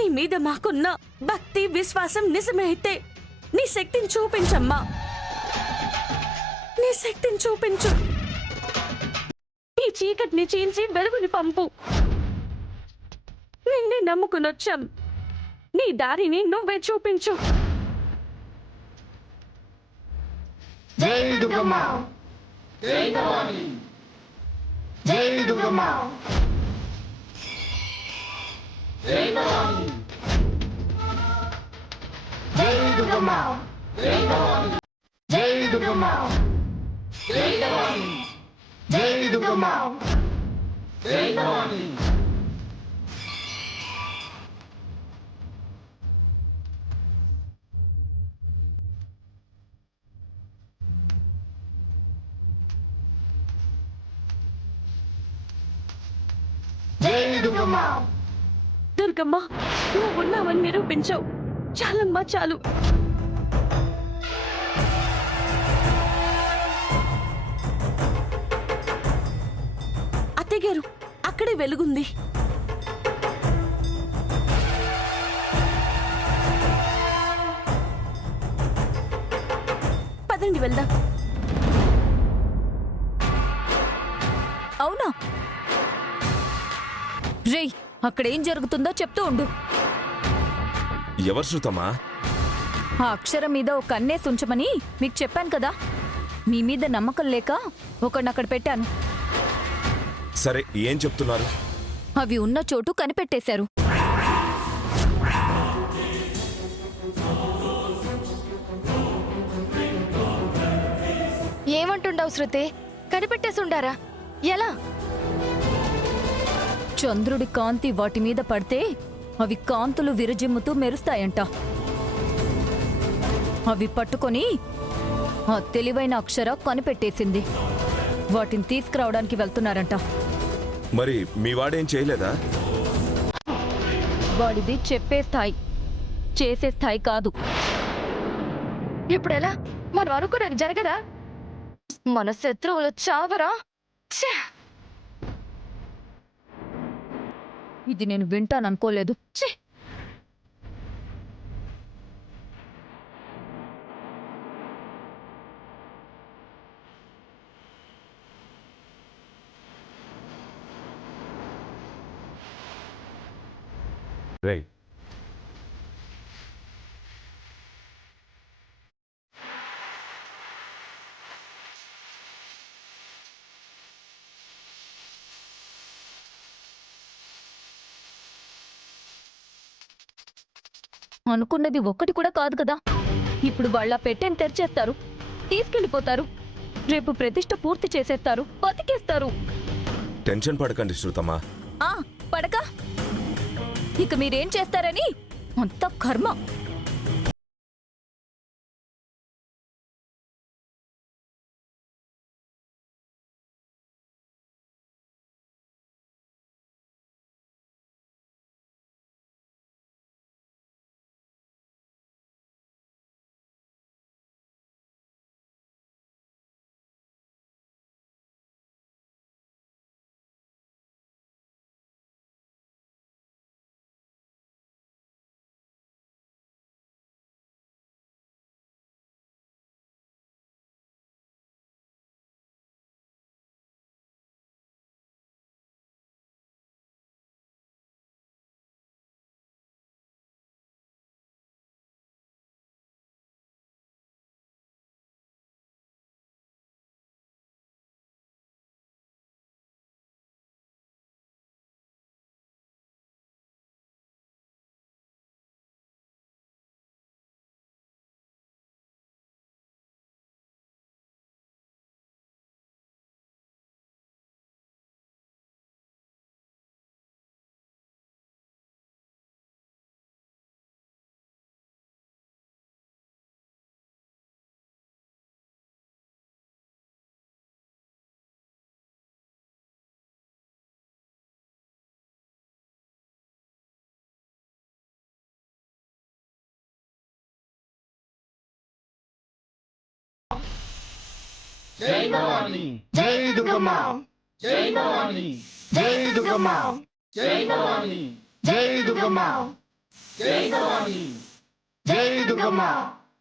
నీ మీద మాకున్న భక్తి విశ్వాసం నిజమే అయితే నీ శక్తిని చూపించమ్మా. నీ శక్తిని చూపించు. ఈ చీకటిని చీల్చి వెలుగుని పంపు. నిన్నే నమ్ముకునొచ్చాం. నీ దారిని నువ్వే చూపించు. జై దుర్గమ్మ, జై భవాని, జై దుర్గమ్మ, జై భవాని, జై దుర్గమ్మ, జై భవాని, జై దుర్గమ్మ, జై భవాని, జై దుర్గమ్మ, జై భవాని. జై దుర్గమ్మ. దుర్గమ్మ, నువ్వు ఉన్నావని నిరూపించావు. చాలమ్మా, చాలు. అత్తయ్యగారు, అక్కడే వెలుగుంది. పదండి వెళ్దాం. అవునా? రేయ్, అక్కడేం జరుగుతుందో చెప్తూ ఉండు. ఎవరు శృతమ్మా? ఆ అక్షరం మీద ఒక కన్నేసి ఉంచమని మీకు చెప్పాను కదా. మీ మీద నమ్మకం లేక ఒకడినక్కడ పెట్టాను. సరే, ఏం చెప్తున్నారు? అవి ఉన్న చోటు కనిపెట్టేశారు. ఏమంటుండవు శృతి? కనిపెట్టేసుండారా? ఎలా? చంద్రుడి కాంతి వాటి మీద పడితే అవి కాంతులు విరజిమ్ముతూ మెరుస్తాయంట. అవి పట్టుకొని ఆ తెలివైన అక్షర కనిపెట్టేసింది. వాటిని తీసుకురావడానికి వెళ్తున్నారంట. మరి మీ వాడేం చేయలేదా? వాడిది చెప్పే స్థాయి, చేసే స్థాయి కాదు. ఇప్పుడెలా? మనం అనుకున్నది జరగదా? మన శత్రువులు చావరా? ఛే! ఇది నేను వింటాననుకోలేదు. ఛే! రేయ్, అనుకున్నది ఒక్కటి కూడా కాదు కదా. ఇప్పుడు వాళ్ళ పెట్టెని తెరిచేస్తారు, తీసుకెళ్లిపోతారు. రేపు ప్రతిష్ఠ పూర్తి చేసేస్తారు, బతికేస్తారు. టెన్షన్ పడకండి శృతమ్మా. ఆ పడక ఇక మీరేం చేస్తారని అంత కర్మ. జై భవాని, జై దుర్గమ్మ, జై భవాని, జై దుర్గమ్మ, జై భవాని, జై దుర్గమ్మ, జై దుర్గమ్మ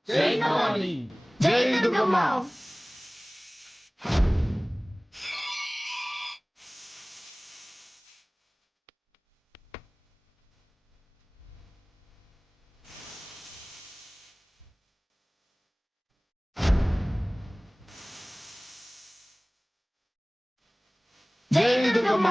జై దుర్గమ్మ జై దుర్గమ్మ జై దుర్గమ్మ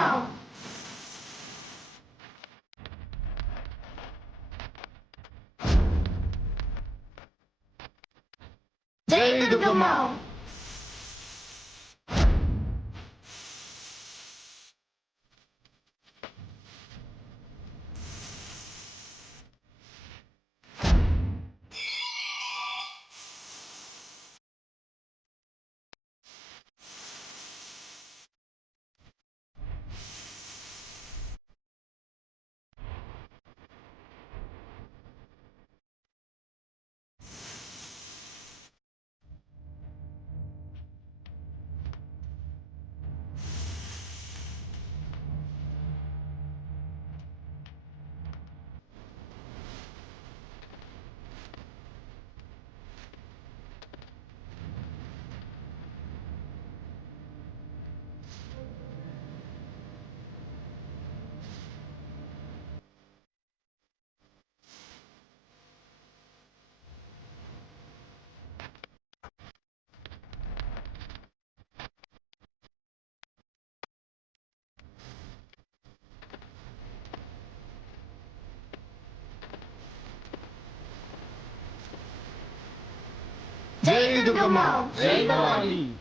జై దుర్గమ్మ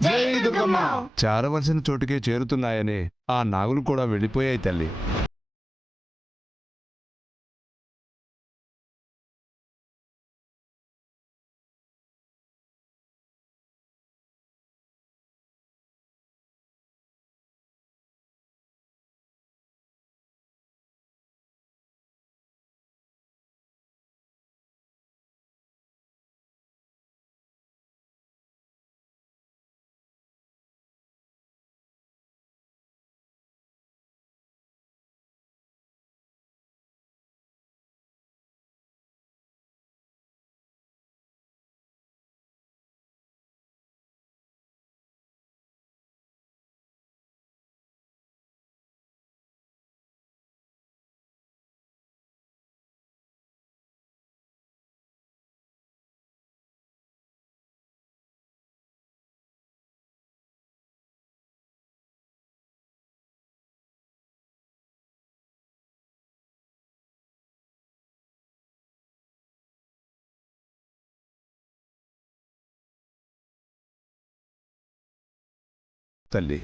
జై దుర్గమ్మ చేరవలసిన చోటుకే చేరుతున్నాయని ఆ నాగులు కూడా వెళ్ళిపోయాయి తల్లి. తల్లి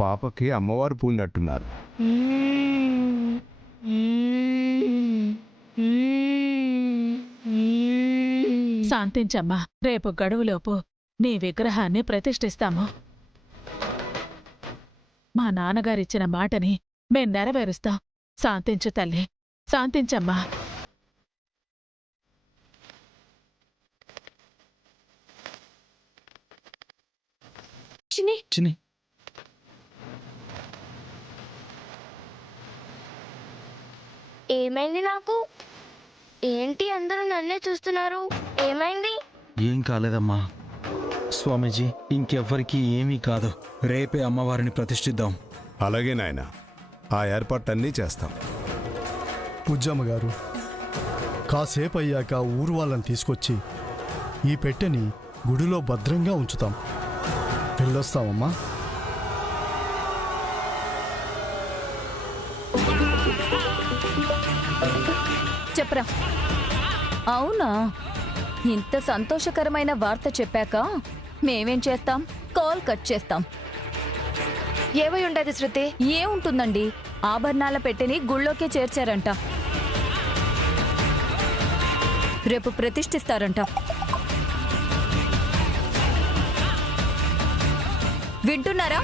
పాపకి అమ్మవారు పూలినట్టున్నారు. శాంతించమ్మా, రేపు గడువులోపు నీ విగ్రహాన్ని ప్రతిష్ఠిస్తాము. మా నాన్నగారిచ్చిన మాటని మేం నెరవేరుస్తాం. శాంతించు తల్లి, శాంతించమ్మా. చిన్ని ఏమైంది నాకు? ఏంటి అందరూ నన్నే చూస్తున్నారు? ఏమైంది? ఏం కాలేదమ్మా స్వామీజీ, ఇంకెవ్వరికీ ఏమీ కాదు. రేపే అమ్మవారిని ప్రతిష్ఠిద్దాం. అలాగే నాయన, ఆ ఏర్పాట్లన్నీ చేస్తాం. పూజమ్మ గారు, కాసేపు అయ్యాక ఊరు వాళ్ళని తీసుకొచ్చి ఈ పెట్టెని గుడిలో భద్రంగా ఉంచుతాం. వెళ్ళొస్తామమ్మా. చెప్పరా. అవునా, ఇంత సంతోషకరమైన వార్త చెప్పాక మేమేం చేస్తాం? కాల్ కట్ చేస్తాం. ఏవై ఉండదు శృతి? ఏముంటుందండి, ఆభరణాల పెట్టెని గుళ్ళోకే చేర్చారంట. రేపు ప్రతిష్ఠిస్తారంట. వింటున్నారా?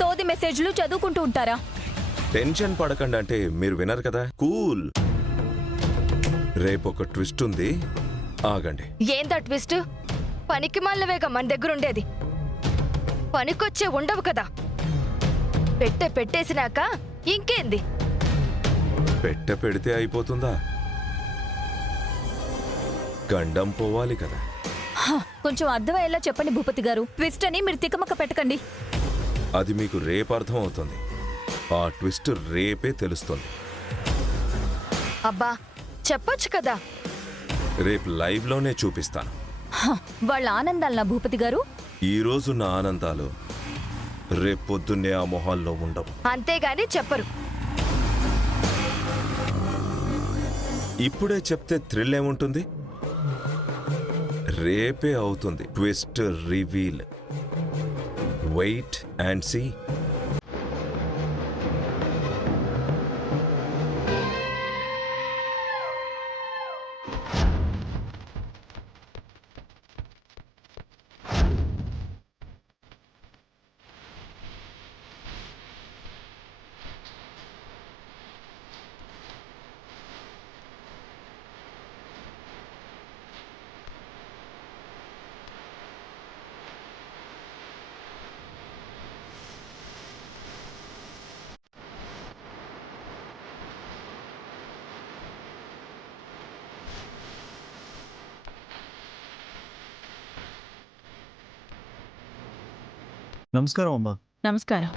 సోది మెసేజ్లు చదువుకుంటూ ఉంటారా? టెన్షన్ పడకండి అంటే మీరు వినరు కదా. కూల్. రేపు ఒక ట్విస్ట్ ఉంది, ఆగండి. ఏందా ట్విస్ట్? పనికి మల్లవేగా మన దగ్గరుండేది. పనికొచ్చే ఉండవు కదా. పెట్టేసినాక ఇంకేంది? పెడితే అయిపోతుందా? గండం పోవాలి కదా. కొంచెం అర్థమయ్యేలా చెప్పండి భూపతి గారు. ట్విస్ట్ అని మీరు తికమక పెట్టకండి. అది మీకు రేపు అర్థం అవుతుంది. ఆ ట్విస్ట్ రేపే తెలుస్తుంది. అబ్బా చెప్పొచ్చు కదా. రేపు లైవ్లోనే చూపిస్తాను. వాళ్ళ ఆనందాలనా భూపతి గారు? ఈ రోజున్న ఆనందాలు రేపు పొద్దున్నే ఆ మొహాల్లో ఉండవు. అంతేగాని చెప్పరు. ఇప్పుడే చెప్తే థ్రిల్ ఏముంటుంది? రేపే అవుతుంది twist reveal. Wait and see. నమస్కారం అమ్మా. నమస్కారం.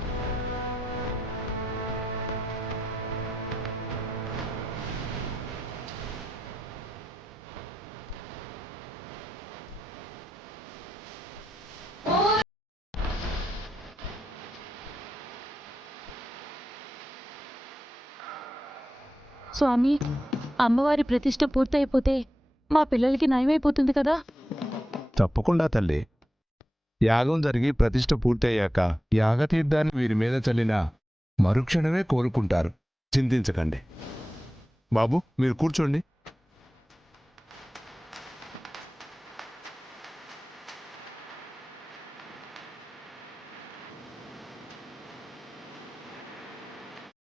స్వామి, అమ్మవారి ప్రతిష్ఠ పూర్తయిపోతే మా పిల్లలకి నయమైపోతుంది కదా? తప్పకుండా తల్లి. యాగం జరిగి ప్రతిష్ఠ పూర్తయ్యాక యాగతీర్థాన్ని వీరి మీద చల్లిన మరుక్షణమే కోరుకుంటారు. చింతించకండి. బాబు మీరు కూర్చోండి.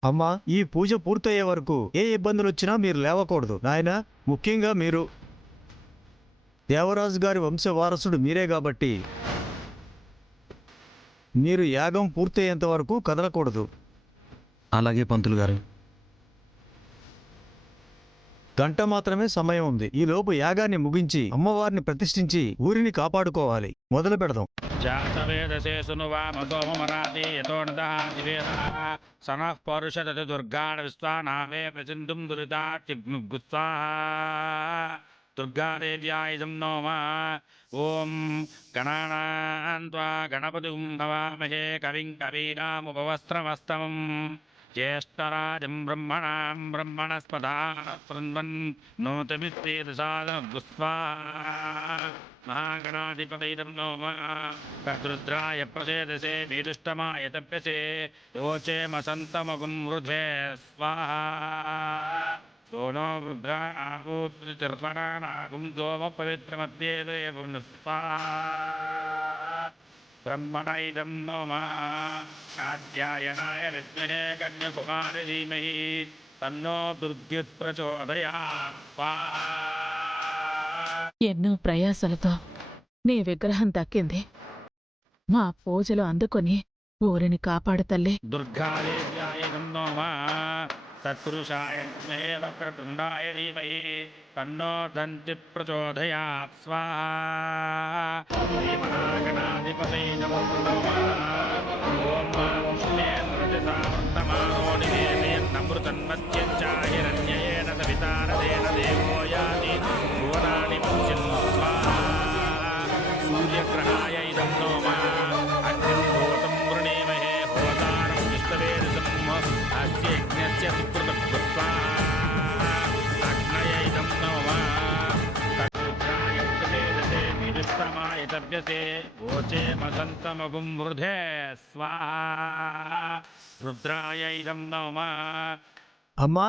అమ్మా, ఈ పూజ పూర్తయ్యే వరకు ఏ ఇబ్బందులు వచ్చినా మీరు లేవకూడదు నాయనా. ముఖ్యంగా మీరు దేవరాజు గారి వంశవారసుడు మీరే కాబట్టి మీరు యాగం పూర్తయ్యేంత వరకు కదలకూడదు. అలాగే పంతులు గారు. గంట మాత్రమే సమయం ఉంది. ఈ లోపు యాగాన్ని ముగించి అమ్మవారిని ప్రతిష్ఠించి ఊరిని కాపాడుకోవాలి. మొదలు పెడదాం. జాతవేదసే సునువామసోమరాతి యతోనదః నివేదః సనః పౌరుషదతి దుర్గాన్ విశ్వానామే ప్రచిందుం దురితాత్యుగ్స్వాహ దుర్గాదేవ్యాయుధం నోమ. ఓం గణానాం త్వా గణపతిం హవామహే కవిం కవీనాముపవస్త్రమస్తమం జ్యేష్ఠరాజం బ్రహ్మణాం బ్రహ్మణస్పదాః శృణ్వన్ నోతమిత్రేతసాదనస్వాహ. మహాగణాధిపతైదం నోమ. కద్రుద్రాయ ప్రసేదసే వీరుష్టమాయ తప్యసే యోచేమసంతమగుం వృధ్వే స్వాహ. సోనో వృద్ధాహూతిర్పణానాగుం సోమ పవిత్రమద్యేదేవం స్వాహ. బ్రహ్మణైదం నోమ. కాత్యాయనాయ విద్మహే కన్యకుమారి ధీమహి తన్నో దుర్గ్యుత్ ప్రచోదయాత్ స్వాహ. ఎన్నో ప్రయాసలతో నీ విగ్రహం దక్కింది. మా పూజలు అందుకొని ఊరిని కాపాడు తల్లి. దుర్గాదేవ్యాయుధం నోమ. తత్పురుషాయ విద్మహే వక్రతుండాయ ధీమహి తన్నో దంతి ప్రచోదయాత్ స్వాహ. శ్రీమహాగణాధిపతై నమో నమః. ఓం విష్ణేంద్రజసావర్తమానో నివేదయన్నమృతన్మత్యం చాహిరణ్యయేన సవితారదేన దేవో యాతి భువనాని పశ్యన్ స్వాహ. సూర్యగ్రహాయ ఇదం నోమ. అగ్నిం భూతం వృణీమహే హోతారం విష్ణవేదసం అస్య యజ్ఞస్య సుకృతం స్వాహ. అగ్నయ ఇదం నోమ. తద్రుద్రాయ ప్రసేదసే వీరుష్టమాయ తప్యసే ఓచేమసంతమగుం వృధే స్వాహ. రుద్రాయ ఇదం నోమ. అమ్మా,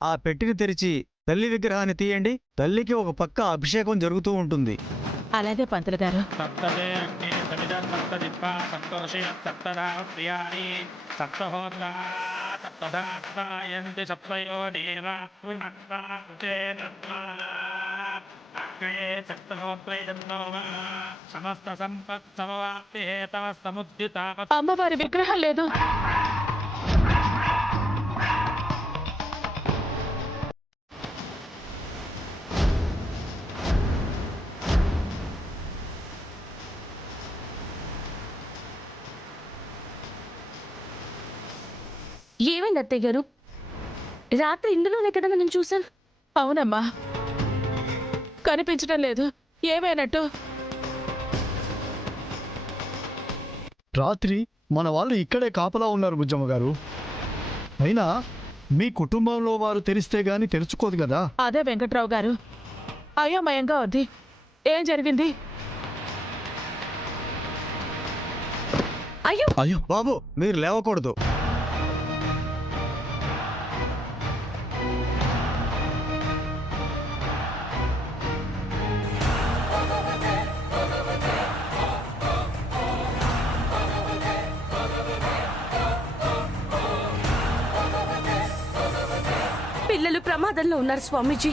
ఆ పెట్టిని తెరిచి తల్లి విగ్రహాన్ని తీయండి. తల్లికి ఒక పక్క అభిషేకం జరుగుతూ ఉంటుంది. అలాగే పంతులు గారు. సప్తదే అగ్నే సమిధ सप्तदिक्पा सप्तर्षयः सप्तदाः प्रियाणि सप्तहोत्रा सप्तदायन्ति सप्तयो देवा अग्नये सप्तहोत्रै तन्नो समस्त संपत् समवाप्ति हेतव समुद्युता అమ్మవారి విగ్రహం లేదు. ఏమైంది అత్తయ్య గారు? రాత్రి ఇందులోనే కదా మనం చూసాం. అవునమ్మా, కనిపించడం లేదు. ఏమైనట్టు? రాత్రి మన వాళ్ళు ఇక్కడే కాపలా ఉన్నారు బుజ్జమ్మ గారు. అయినా మీ కుటుంబంలో వారు తెరిస్తే గాని తెరుచుకోదు కదా. అదే వెంకట్రావు గారు, అయోమయంగా ఉంది. ఏం జరిగింది? అయ్యో అయ్యో బాబు, మీరు లేవకూడదు. పిల్లలు ప్రమాదంలో ఉన్నారు స్వామీజీ.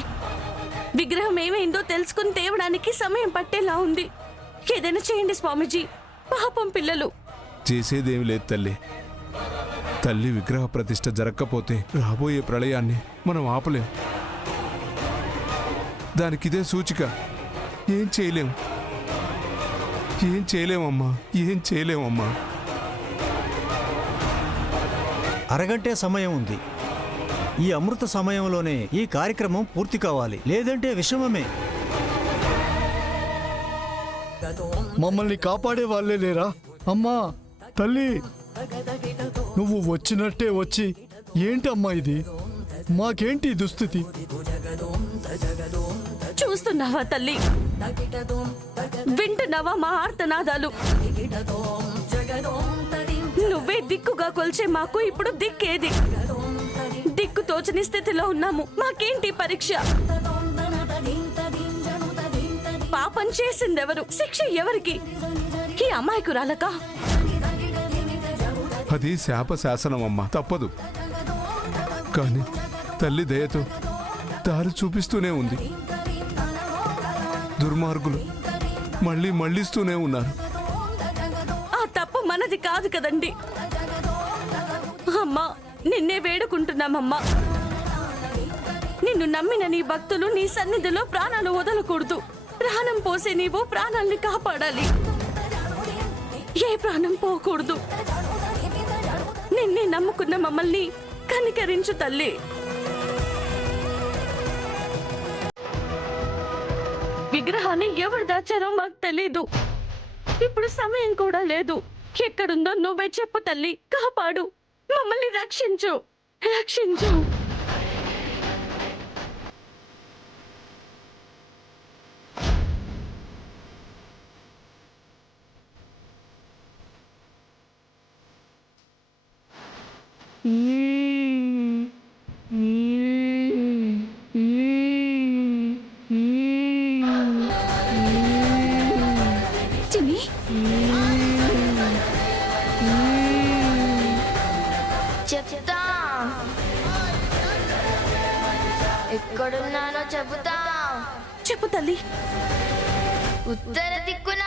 విగ్రహం ఏమైందో తెలుసుకుని తేవడానికి సమయం పట్టేలా ఉంది. ఏదైనా చేయండి స్వామీజీ, పాపం పిల్లలు. చేసేదేమి లేదు తల్లి. తల్లి విగ్రహ ప్రతిష్ఠ జరగకపోతే రాబోయే ప్రళయాన్ని మనం ఆపలేం. దానికిదే సూచిక. ఏం చేయలేం, ఏం చేయలేమమ్మా, ఏం చేయలేమమ్మా. అరగంటే సమయం ఉంది. ఈ అమృత సమయంలోనే ఈ కార్యక్రమం పూర్తి కావాలి, లేదంటే విషమమే. మమ్మల్ని కాపాడే వాళ్ళే లేరా? అమ్మా తల్లి, నువ్వు వచ్చినట్టే వచ్చి ఏంటమ్మా ఇది? మాకేంటి ఈ దుస్థితి? చూస్తున్నావా తల్లి? వింటున్నావా మా ఆర్తనాదాలు? నువ్వే దిక్కుగా కొల్చే మాకు ఇప్పుడు దిక్కేది? దిక్కు తోచని స్థితిలో ఉన్నాము. మాకేంటి పరీక్ష? పాపం చేసిందెవరు? శిక్ష ఎవరికి? ఈ అమాయకురాలక? అది శాప శాసనమమ్మా, తప్పదు. కానీ తల్లి దయతో దారి చూపిస్తూనే ఉంది. దుర్మార్గులు మళ్ళీ మళ్ళిస్తూనే ఉన్నారు. ఆ తప్పు మనది కాదు కదండి. అమ్మా, నిన్నే వేడుకుంటున్నామమ్మా. నిన్ను నమ్మిన నీ భక్తులు నీ సన్నిధిలో ప్రాణాలు వదలకూడదు. ప్రాణం పోసే నీవు ప్రాణాల్ని కాపాడాలి. ఏ ప్రాణం పోకూడదు. నిన్నే నమ్ముకున్న మమ్మల్ని కనికరించు తల్లి. విగ్రహాన్ని ఎవరు దాచారో మాకు తెలీదు. ఇప్పుడు సమయం కూడా లేదు. ఎక్కడుందో నువ్వే చెప్పు తల్లి. కాపాడు, మమ్మల్ని రక్షించు, రక్షించు. చిన్ని, చెప్తా, ఎక్కడున్నానో చెబుతా. చెప్పు తల్లి. ఉత్తర దిక్కున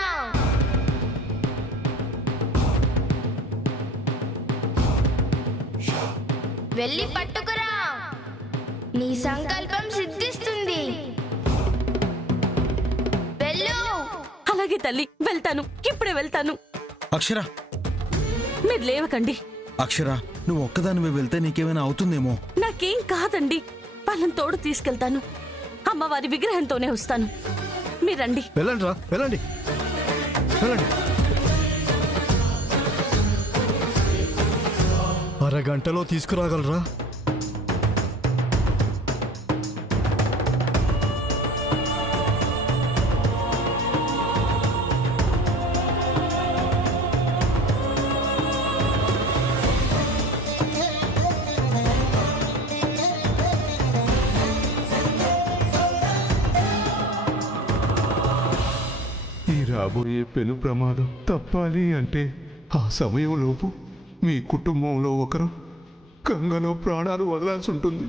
వెళ్ళి పట్టుకురా. నీ సంకల్పం సిద్ధిస్తుంది. వెళ్ళు. అలాగే తల్లి, వెళ్తాను. ఇప్పుడే వెళ్తాను. అక్షర, మీరు లేవకండి. అక్షర, నువ్వు ఒక్కదానివే వెళ్తే నీకేమైనా అవుతుందేమో. నాకేం కాదండి. వాళ్ళని తోడు తీసుకెళ్తాను. అమ్మవారి విగ్రహంతోనే వస్తాను. మీరండి. వెళ్ళండి రా, వెళ్ళండి వెళ్ళండి. అరగంటలో తీసుకురాగలరా? ఈ రాబోయే పెను ప్రమాదం తప్పాలి అంటే ఆ సమయంలోపు మీ కుటుంబంలో ఒకరు గంగలో ప్రాణాలు వదలాల్సి ఉంటుంది.